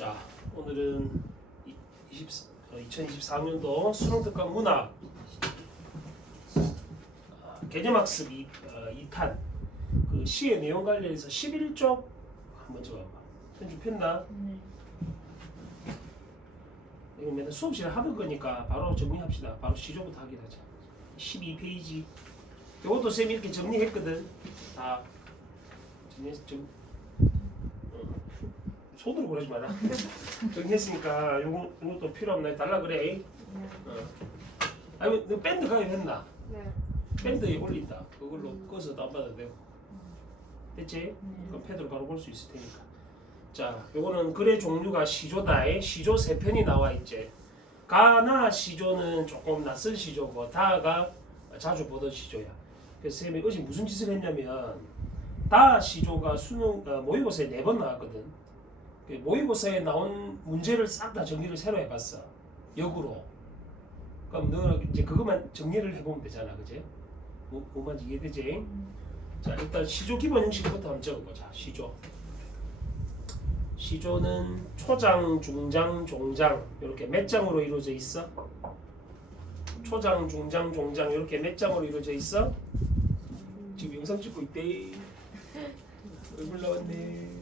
자, 오늘은 20, 2024년도 수능 특강 문학 아, 개념학습 2, 어, 2탄 그 시의 내용 관련해서 11쪽 한번 적어봐. 편집 했나? 네. 이거 맨날 수업실에 하던 거니까 바로 정리합시다. 바로 시조부터 하긴 하자. 12페이지. 이것도 쌤이 이렇게 정리했거든. 다 정리 정. 어. 손으로 보내지 마라. 정리했으니까 요거 이것도 필요 없나 달라 그래. 어. 아니 너 밴드 가입했나? 네. 밴드에 올린다. 그걸로 꺼서 다운받아도 되고. 됐지? 네. 그럼 패드로 바로 볼 수 있을 테니까. 자, 요거는 글의 종류가 시조다에 시조 세 편이 나와 있지. 가나 시조는 조금 낯선 시조고 다가 자주 보던 시조야. 그래서 쌤이 어제 무슨 짓을 했냐면 다 시조가 수능 어, 모의고사에 네 번 나왔거든. 그 모의고사에 나온 문제를 싹 다 정리를 새로 해봤어. 역으로. 그럼 너 이제 그것만 정리를 해보면 되잖아, 그지? 뭐, 뭐만 이해되지? 자 일단 시조 기본 형식부터 한번 적어보자 시조 시조는 초장, 중장, 종장 이렇게 몇 장으로 이루어져 있어? 초장, 중장, 종장 이렇게 몇 장으로 이루어져 있어? 지금 영상 찍고 있대 얼굴 나왔네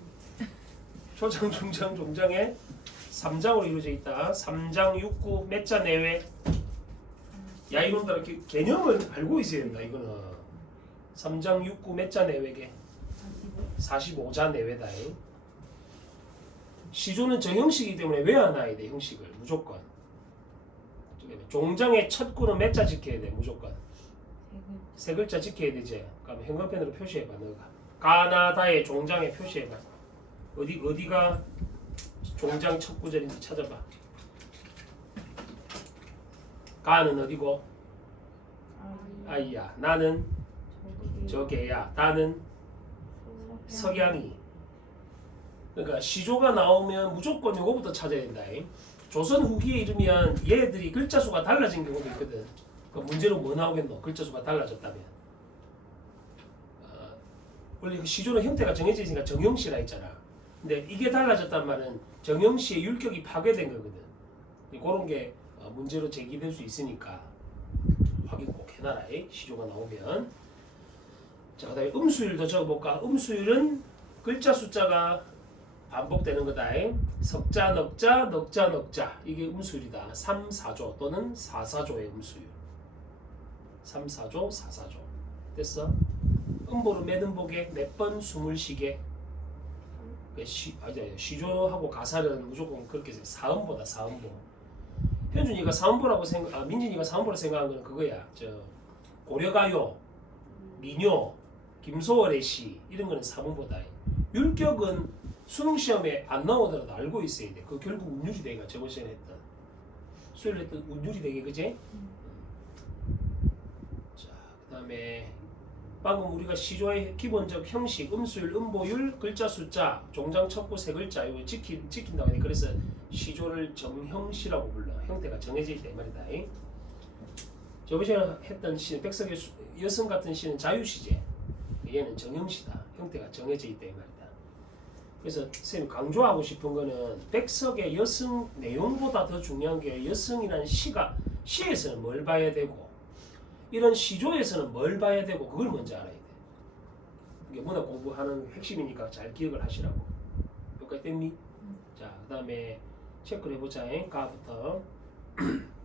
초장, 중장, 종장에 3장으로 이루어져 있다. 3장, 6구 몇자 내외 야 이놈들아 개- 개념을 알고 있어야 된다 이거는. 3장 6구 몇자 내외게. 45자 내외다잉. 시조는 정형식이기 때문에 외워놔야 돼 형식을? 무조건. 종장의 첫 구는 몇 자 지켜야 돼 무조건. 세 글자 지켜야 되지. 그럼 형광펜으로 표시해봐 너가. 가나다의 종장에 표시해봐 어디 어디가 종장 첫 구절인지 찾아봐 가는 어디고 아이야 나는 저게야 나는 석양이 그러니까 시조가 나오면 무조건 요거부터 찾아야 된다. 잉. 조선 후기에 이르면 얘들이 글자 수가 달라진 경우도 있거든. 그 문제로 뭐 나오겠노? 글자 수가 달라졌다면. 어, 원래 그 시조는 형태가 정해져 있으니까 정형시라 했잖아. 근데 이게 달라졌단 말은 정형시의 율격이 파괴된 거거든. 그런 게 어, 문제로 제기될 수 있으니까 확인 꼭 해놔라. 잉. 시조가 나오면. 자, 그다음에 음수율도 적어볼까? 음수율은 글자 숫자가 반복되는 거다. 석자, 넉자, 넉자, 넉자. 이게 음수율이다. 3, 4조 또는 4, 4조의 음수율. 3, 4조, 4, 4조. 됐어? 음보로 몇 음보게 몇번 숨을 쉬게. 그 시, 아니, 시조하고 가사는 무조건 그렇게 돼. 사음보다 사음보. 현준이가 사음보라고 생각, 아, 민진이가 사음보라 생각한 건 그거야. 저 고려가요, 민요, 김소월의 시 이런 거는 사문보다 율격은 수능 시험에 안 나오더라도 알고 있어야 돼. 그 결국 운율이 대가 저번 시간에 했던 수요일 했던 운율이 대게 그지? 자 그다음에 방금 우리가 시조의 기본적 형식, 음수율, 음보율, 글자 숫자, 종장 첩구 세 글자 이거 지킨 지킨다고 하니 그래서 시조를 정형시라고 불러. 형태가 정해져 있다 이 말이다. 저번 시간에 했던 시는 백석의 수- 여성 같은 시는 자유시제. 얘는 정형시다. 형태가 정해져 있다 이 말이다. 그래서 선생님 강조하고 싶은 거는 백석의 여성 내용보다 더 중요한 게 여성이라는 시가 시에서는 뭘 봐야 되고 이런 시조에서는 뭘 봐야 되고 그걸 먼저 알아야 돼. 이게 문학 공부하는 핵심이니까 잘 기억을 하시라고. 여기까지 됐니? 자, 그 다음에 체크를 해보자. 가부터.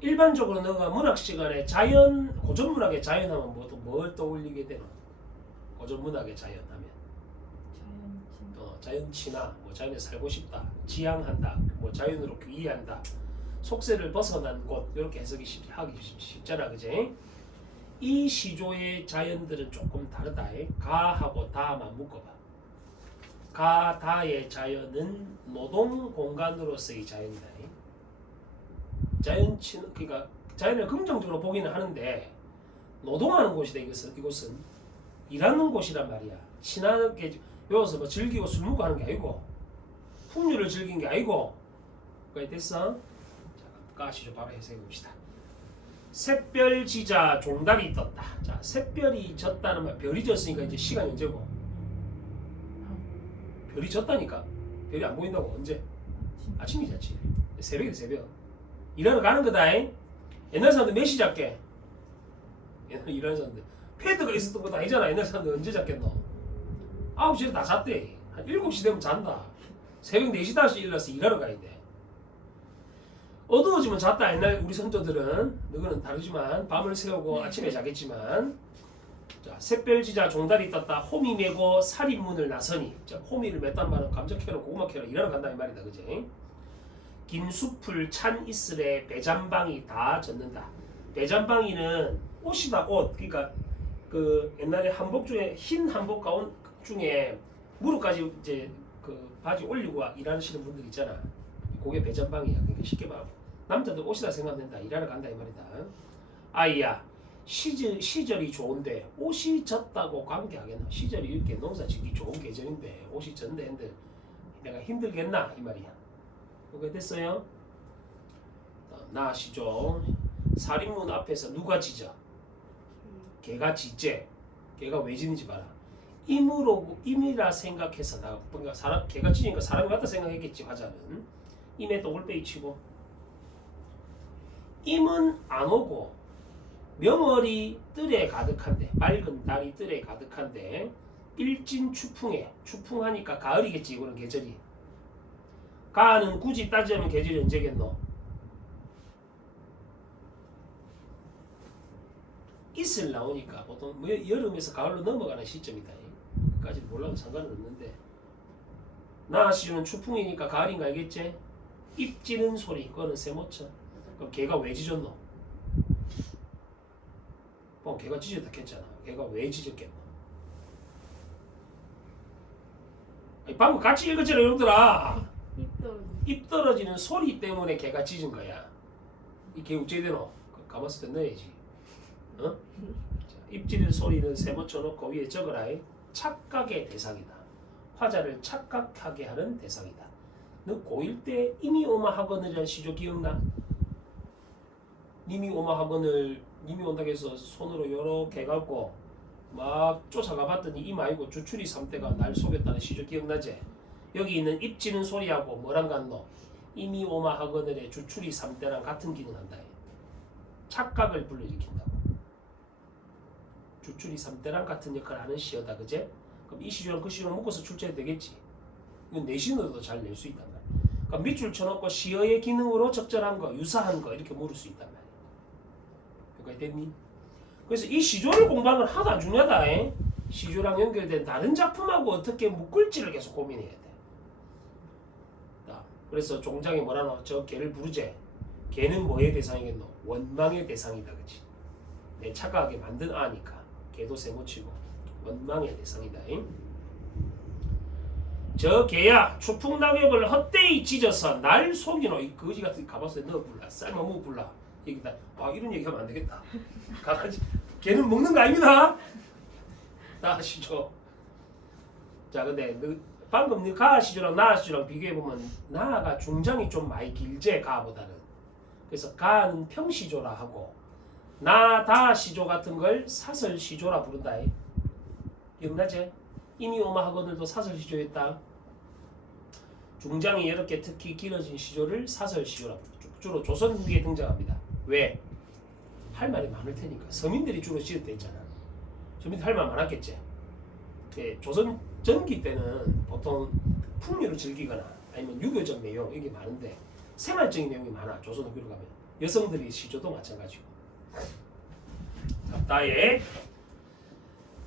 일반적으로 너가 문학 시간에 자연 고전 문학의 자연 하면 뭐, 뭘 떠올리게 되나? 고전 문학의 자연 하면 어, 자연 친화, 뭐 자연에 살고 싶다, 지향한다, 뭐 자연으로 귀의한다, 속세를 벗어난 곳 이렇게 해석이 쉽, 하기 쉽, 쉽잖아, 그지? 이 시조의 자연들은 조금 다르다. 가하고 다만 묶어봐. 가, 다의 자연은 노동 공간으로서의 자연이다. 자연 친, 그러니까 자연을 긍정적으로 보기는 하는데 노동하는 곳이다. 이것은 이곳은 일하는 곳이란 말이야. 친하게 여기서 뭐 즐기고 술 먹고 하는 게 아니고 풍류를 즐긴 게 아니고 그게 됐어? 자, 가시죠. 바로 해석해 봅시다. 샛별 지자 종달이 떴다. 자, 샛별이 졌다는 말, 별이 졌으니까 이제 시간이 언제고? 별이 졌다니까. 별이 안 보인다고 언제? 아침이지 아침. 새벽이다 새벽. 일하러 가는 거다잉. 옛날 사람들 몇시 잡게? 옛날 일하는 사람들 패드가 있었던 것도 아니잖아. 옛날 사람들 언제 잡겠노? 9시에 다 잤대. 한 7시 되면 잔다. 새벽 4시 5시 일어나서 일하러 가야 돼. 어두워지면 잤다. 옛날 우리 선조들은 너희는 다르지만 밤을 새우고 아침에 자겠지만 자, 샛별지자 종달이 떴다. 호미 메고 살인문을 나서니. 자, 호미를 맸단 말은 감자 캐러 고구마 캐러 일하러 간다 이 말이다. 그지? 긴 숲을 찬 이슬에 배잔방이 다 젖는다. 배잔방이는 옷이다 옷. 그러니까 그 옛날에 한복 중에 흰 한복 가운 중에 무릎까지 이제 그 바지 올리고 일하시는 분들 있잖아. 그게 배잔방이야. 그러니까 쉽게 말 남자들 옷이다 생각된다. 일하러 간다 이 말이다. 아이야. 시절, 시절이 좋은데 옷이 졌다고 관계하겠나? 시절이 이렇게 농사 짓기 좋은 계절인데 옷이 졌는데 근데 내가 힘들겠나? 이 말이야. 그게 됐어요? 어, 나시죠. 살인문 앞에서 누가 지져? 걔가 지제. 걔가 왜 지는지 봐라. 임으로 임이라 생각해서 나 그러니까 사람 걔가 지니까 사람이 맞다 생각했겠지 화자는 임에 또울빼이 치고 임은 안 오고 명월이 뜰에 가득한데 맑은 달이 뜰에 가득한데 일진 추풍에 추풍하니까 가을이겠지 이거는 계절이 가는 굳이 따지자면 계절이 언제겠노? 이슬 나오니까 보통 뭐 여름에서 가을로 넘어가는 시점이다. 까지 몰라도 상관은 없는데 나시는 추풍이니까 가을인 거 알겠지? 입지는 소리 그거는 세모쳐 그럼 걔가 왜 짖었노? 어, 걔가 짖었다 했잖아. 걔가 왜 짖었겠노? 아니, 방금 같이 읽었잖아, 여러분들아. 입 떨어지는 소리 때문에 걔가 짖은 거야. 이걔 어째 되노? 그 가봤을 때 넣어야지. 어? 자, 입 짖는 소리는 세모쳐 놓고 위에 적어라. 착각의 대상이다. 화자를 착각하게 하는 대상이다. 너 고1 때 이미 오마 학원이라는 시조 기억나? 님이 오마 학원을 님이 온다고 해서 손으로 이렇게 갖고 막 쫓아가 봤더니 이 말고 주추리 삼대가 날 속였다는 시조 기억나지? 여기 있는 입지는 소리하고 뭐랑 같노? 이미 오마 학원을의 주추리 삼대랑 같은 기능한다. 착각을 불러일으킨다고. 주추리 삼대랑 같은 역할을 하는 시어다, 그제? 그럼 이 시조랑 그 시조랑 묶어서 출제해도 되겠지. 이건 내신으로도 잘 낼 수 있단 말이야. 그러니까 밑줄 쳐놓고 시어의 기능으로 적절한 거, 유사한 거 이렇게 물을 수 있단 말이야. 여기까지 됐니? 그래서 이 시조를 공부하는 건 하나도 안 중요하다. 에? 시조랑 연결된 다른 작품하고 어떻게 묶을지를 계속 고민해야 돼. 자, 그래서 종장이 뭐라노? 저 개를 부르제. 개는 뭐의 대상이겠노? 원망의 대상이다, 그치? 내 착각하게 만든 아니까. 개도 세모치고 원망의 대상이다. 잉? 저 개야 추풍 낙엽을 헛되이 찢어서 날 속이노 이 거지 같은 가봤어요 너 불라 삶아 먹어 불라 여기다 아 이런 얘기하면 안 되겠다 강아지 개는 먹는 거 아닙니다 나 아시죠 자 근데 너, 방금 너 가시조랑 나시조랑 비교해 보면 나가 중장이 좀 많이 길제 가보다는 그래서 가는 평시조라 하고 나다 시조 같은 걸 사설 시조라 부른다 기억나지? 이미 오마 학원들도 사설 시조였다. 중장이 이렇게 특히 길어진 시조를 사설 시조라 부르죠. 주로 조선 후기에 등장합니다. 왜? 할 말이 많을 테니까. 서민들이 주로 지을 때 있잖아. 서민들 할 말 많았겠지. 예, 조선 전기 때는 보통 풍류를 즐기거나 아니면 유교적 내용 이게 많은데 생활적인 내용이 많아. 조선 후기로 가면 여성들이 시조도 마찬가지고. 다에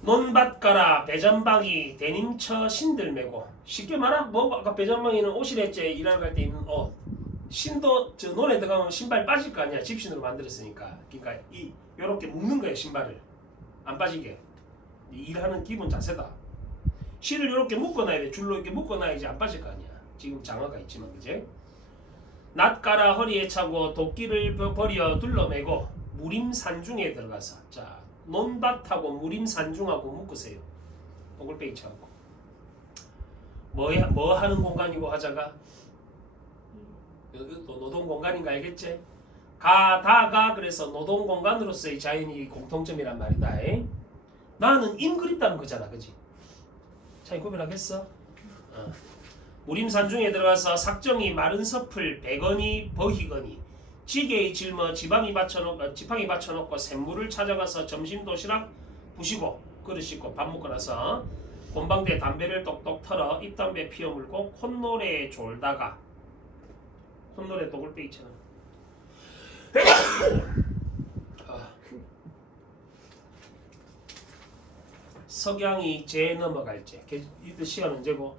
논밭가라 배전방이 대님처 신들매고 쉽게 말하 뭐 아까 배전방이는 옷이랬지 일하러 갈 때 입는 옷 신도 저 논에 들어가면 신발 빠질 거 아니야. 집신으로 만들었으니까. 그러니까 이 요렇게 묶는 거예요 신발을. 안 빠지게. 이 일하는 기본 자세다 실을 요렇게 묶어놔야 돼. 줄로 이렇게 묶어놔야지 안 빠질 거 아니야. 지금 장화가 있지만 그제? 낫가라 허리에 차고 도끼를 버- 버려 둘러매고 무림산 중에 들어가서. 자 논밭하고 무림산중하고 묶으세요. 동글빼기 쳐갖고. 뭐, 해- 뭐 하는 공간이고 하자가 노동 공간인 거 알겠지? 가다가 그래서 노동 공간으로서의 자연이 공통점이란 말이다. 에? 나는 임 그립다는 거잖아, 그지? 차이 구별하겠어? 어. 무림산 중에 들어가서 삭정이 마른 섭을 베거니 버히거니 지게에 짊어 지방이 받쳐놓고 어, 지팡이 받쳐놓고 샘물을 찾아가서 점심 도시락 부시고 그릇 씻고 밥 먹고 나서 곤방대 담배를 똑똑 털어 입담배 피워 물고 콧노래에 졸다가 콧노래 독을 빼있잖아 아. 석양이 제 넘어갈 때 개- 이때 시간 언제고?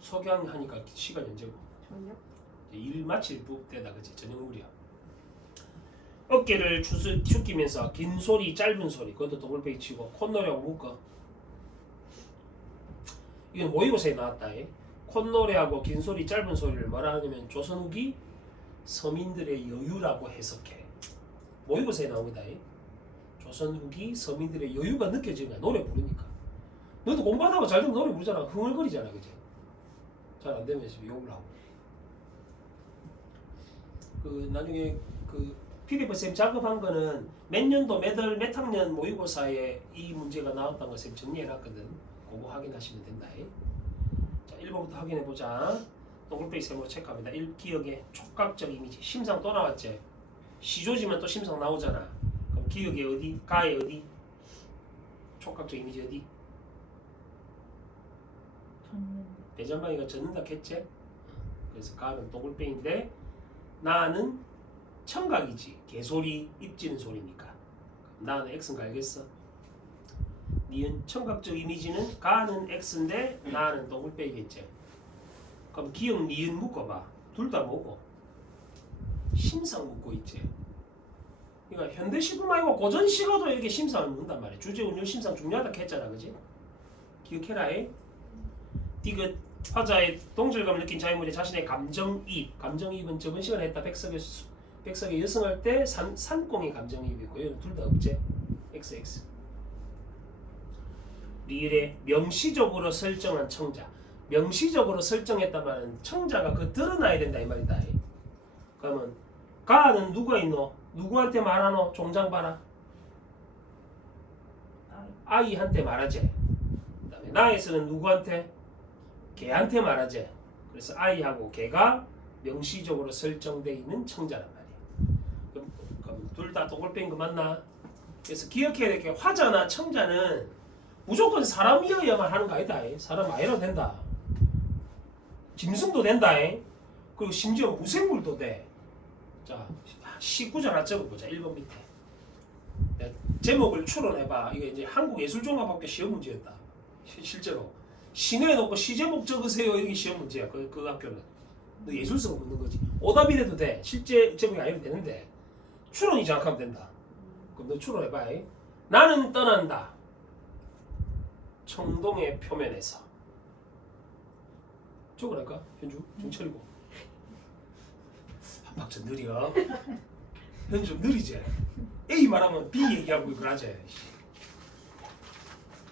석양 하니까 시간 언제고? 저녁? 일 마칠 때다 그지 저녁 무렵. 어깨를 추스, 축기면서 긴 소리 짧은 소리 그것도 동글빼기 치고 콧노래하고 묶어. 이건 모의고사에 나왔다 이. 콧노래하고 긴 소리 짧은 소리를 뭐라 하냐면 조선 후기 서민들의 여유라고 해석해. 모의고사에 나옵니다. 이. 조선 후기 서민들의 여유가 느껴지는 거야 노래 부르니까. 너도 공부하다가 잘 되면 노래 부르잖아. 흥얼거리잖아 그지? 잘 안 되면 욕을 하고. 그 나중에 그 피디프 쌤 작업한 거는 몇 년도 몇월 몇 학년 모의고사에 이 문제가 나왔다는 것을 정리해놨거든. 그거 확인하시면 된다. 자 1번부터 확인해 보자. 동글페이 쌤으로 체크합니다. 1 기억의 촉각적 이미지 심상 또 나왔지. 시조지만 또 심상 나오잖아. 그럼 기억의 어디? 가의 어디? 촉각적 이미지 어디? 저는 대전방이가 젖는다 했지? 그래서 가는 동글뱅인데 나는 청각이지 개소리 입지는 소리니까 나는 X인 거 알겠어? 니은 청각적 이미지는 가는 X인데 나는 동글뱅이겠지. 그럼 기억 니은 묶어봐. 둘 다 뭐고? 심상 묶고 있지. 그러니까 현대시도 말고 고전시가도 이렇게 심상을 묶는단 말이야. 주제 운율 심상 중요하다 했잖아 그지? 기억해라 이 디귿 화자의 동질감을 느낀 자유물이 자신의 감정이입, 감정이입은 저번 시간에 했다. 백석의 수, 백석의 여성할 때 산, 산공의 감정이입이고 이건 둘다 없제 XX 리을의 명시적으로 설정한 청자 명시적으로 설정했단 말은 청자가 그 드러나야 된다 이 말이다 그러면 가는 누가 있노? 누구한테 말하노? 종장 봐라 아이 아이한테 말하지 그다음에 나에서는 누구한테? 개한테 말하지. 그래서 아이하고 개가 명시적으로 설정돼 있는 청자란 말이야. 그럼, 그럼 둘 다 동글뱅인 거 맞나? 그래서 기억해야 될 게 화자나 청자는 무조건 사람이어야만 하는 거 아니다. 사람 아니라도 된다. 짐승도 된다. 그리고 심지어 무생물도 돼. 자, 19장 하나 적어보자. 1번 밑에. 내가 제목을 추론해봐. 이게 이제 한국예술종합학교 시험 문제였다. 시- 실제로. 시내에 놓고 시제목 적으세요. 이게 시험 문제야. 그, 그 학교는. 너 예술서가 묻는 거지. 오답이 돼도 돼. 실제 제목이 아니면 되는데 추론이 정확하면 된다. 그럼 너 추론해봐. 이. 나는 떠난다. 청동의 표면에서. 적으랄까? 현주? 정철이고. 한 박자 느려. 현주 느리지? A 말하면 B 얘기하고 이걸 하지.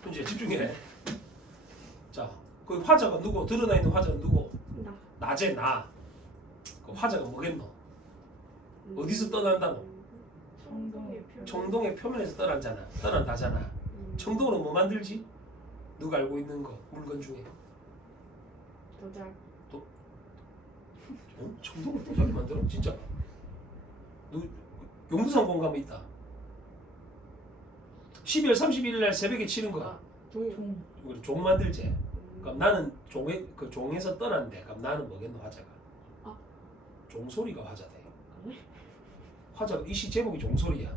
현주야 집중해. 자, 그 화자가 누구? 드러나 있는 화자는 누구? 나 낮에 나. 그 화자가 뭐겠노? 어디서 떠난다노? 청동의 표 청동의 표면에서 떠난잖아. 떠난다잖아. 청동으로 뭐 만들지? 누가 알고 있는 거 물건 중에. 도장 어? 청동을 도자기 만들어? 진짜? 누 용두산 공감이 있다. 12월 31일 날 새벽에 치는 거. 종 우리 종 만들지. 그럼 나는 종에 그 종에서 떠난대. 그럼 나는 뭐겠노 화자가? 아. 종소리가 화자대. 화자가 이시 제목이 종소리야.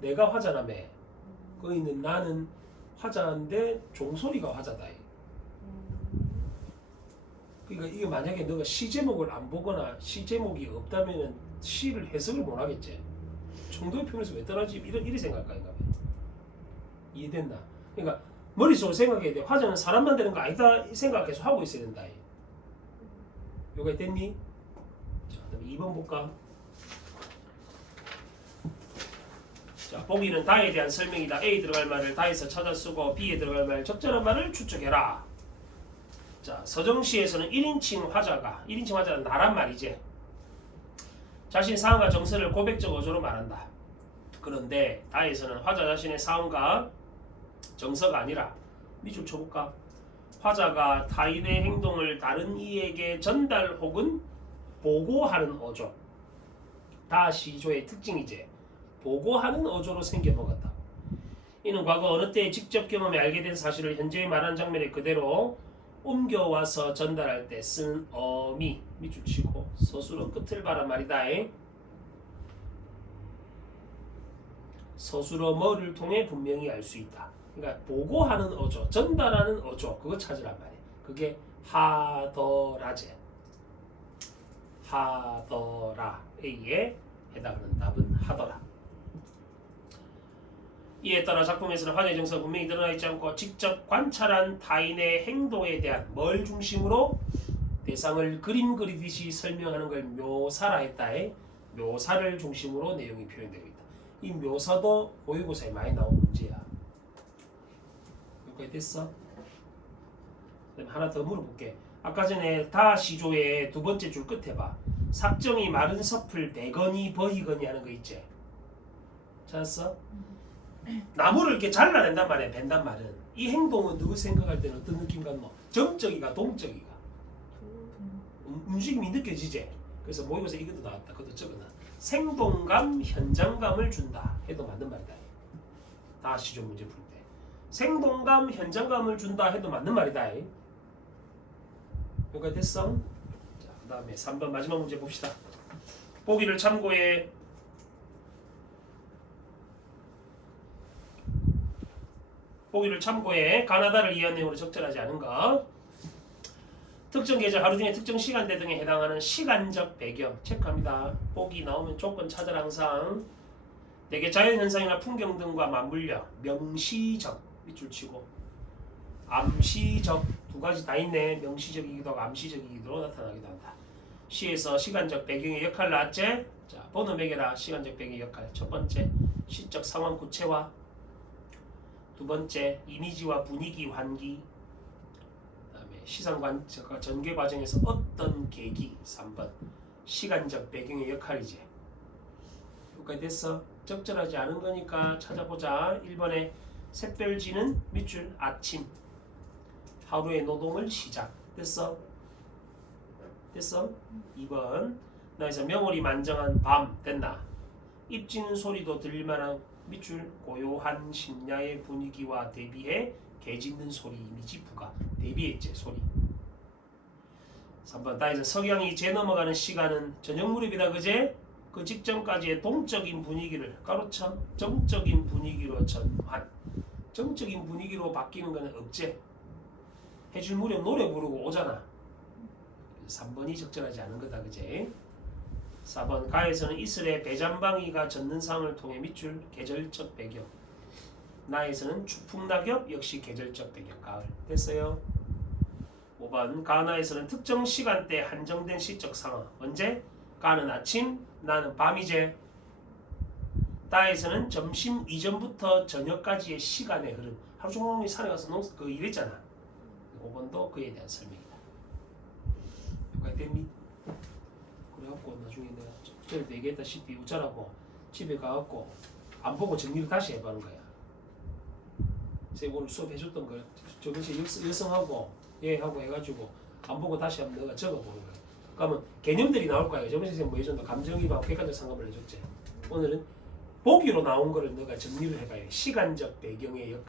내가 화자라며. 그 있는 나는 화자인데 종소리가 화자다. 그러니까 이게 만약에 너가 시 제목을 안 보거나 시 제목이 없다면은 시를 해석을 못 하겠지. 청도의 표면에서 왜 떠나지? 이런 생각할 거야. 이해됐나? 그러니까 머릿속으로 생각해야 돼. 화자는 사람 만드는 거 아니다 이 생각 계속 하고 있어야 된다. 요가 됐니? 자, 그다음에 2번 볼까? 자, 보기는 다에 대한 설명이다. A 들어갈 말을 다에서 찾아 쓰고 B에 들어갈 말 적절한 말을 추측해라. 자, 서정시에서는 1인칭 화자가 1인칭 화자는 나란 말이지. 자신 상황과 정서를 고백적 어조로 말한다. 그런데 다에서는 화자 자신의 상황과 정서가 아니라 밑줄 쳐볼까? 화자가 타인의 행동을 다른 이에게 전달 혹은 보고하는 어조. 다 시조의 특징이지. 보고하는 어조로 생겨먹었다. 이는 과거 어느 때 직접 경험해 알게 된 사실을 현재의 말한 장면에 그대로 옮겨와서 전달할 때 쓰는 어미 밑줄 치고 서술어 끝을 봐라 말이다. 잉? 서술어 뭐를 통해 분명히 알 수 있다. 그러니까 보고하는 어조, 전달하는 어조 그거 찾으란 말이야. 그게 하더라제. 하더라에 해당하는 답은 하더라. 이에 따라 작품에서는 화제의 정서 분명히 드러나 있지 않고 직접 관찰한 타인의 행동에 대한 뭘 중심으로 대상을 그림 그리듯이 설명하는 걸 묘사라 했다에 묘사를 중심으로 내용이 표현되고 있다. 이 묘사도 모의고사에 많이 나온 문제야. 여기까지 됐어? 그다음 하나 더 물어볼게. 아까 전에 다 시조의 두 번째 줄 끝에 봐. 삭정이 마른 섭을 베거니 버이거니 하는 거 있지? 찾았어? 나무를 이렇게 잘라낸단 말이야. 벤단 말은. 이 행동은 누구 생각할 때는 어떤 느낌 같노? 정적이가 동적이가? 음, 움직임이 느껴지지? 그래서 모의고사 이것도 나왔다. 그것도 적어놔. 생동감, 현장감을 준다. 해도 맞는 말이다. 다 시조 문제 풀 때. 생동감, 현장감을 준다 해도 맞는 말이다. 여기까지 됐어? 자, 그 다음에 3번 마지막 문제 봅시다. 보기를 참고해. 보기를 참고해. 가나다를 이해한 내용으로 적절하지 않은 것. 특정 계절 하루 중에 특정 시간대 등에 해당하는 시간적 배경 체크합니다. 보기 나오면 조건 찾아라 항상. 대개 자연현상이나 풍경 등과 맞물려 명시적 밑줄 치고 암시적 두 가지 다 있네. 명시적이기도 하고 암시적이기도 나타나기도 한다. 시에서 시간적 배경의 역할 나왔지? 자, 번호 매겨라. 시간적 배경의 역할. 첫 번째, 시적 상황 구체화. 두 번째, 이미지와 분위기 환기. 그다음에 시상관 저- 전개 과정에서 어떤 계기. 3번, 시간적 배경의 역할이지. 여기까지 됐어? 적절하지 않은 거니까 찾아보자. 1번에 샛별지는 밑줄 아침. 하루의 노동을 시작. 됐어? 됐어? 2번 나에서 명월이 만정한 밤 됐나? 입지는 소리도 들릴만한 밑줄 고요한 심야의 분위기와 대비해 개 짖는 소리 이미지 부가 대비했지 소리. 3번 나에서 석양이 재 넘어가는 시간은 저녁 무렵이다 그제? 그 직전까지의 동적인 분위기를 가로쳐 정적인 분위기로 전환. 정적인 분위기로 바뀌는 것은 억제. 해질 무렵 노래 부르고 오잖아. 3번이 적절하지 않은 거다 그제 4번 가에서는 이슬의 배잔방이가 젖는 상을 통해 밑줄 계절적 배경. 나에서는 추풍낙엽 역시 계절적 배경. 가을. 됐어요. 5번 가나에서는 특정 시간대 한정된 시적 상황. 언제? 가는 아침 나는 밤이제. 따에서는 점심 이전부터 저녁까지의 시간의 흐름. 하루 종일 산에 가서 농, 그 일했잖아. 5번도 그에 대한 설명이다. 여기까지 됩니? 그 래갖고 나중에 내가 전에도 얘기했다시피 웃자라고 집에 가갖고 안 보고 정리를 다시 해보는 거야. 제가 오늘 수업해줬던 걸 여- 여성하고 얘하고 해가지고 안 보고 다시 한번 내가 적어보는 거야. 그러면 개념들이 나올 거야. 저번 시간에 뭐 해줬나 감정이입하고 객관적 상관을 해줬지. 오늘은 보기로 나온 거를 너가 정리를 돼. 시간적 배경의 역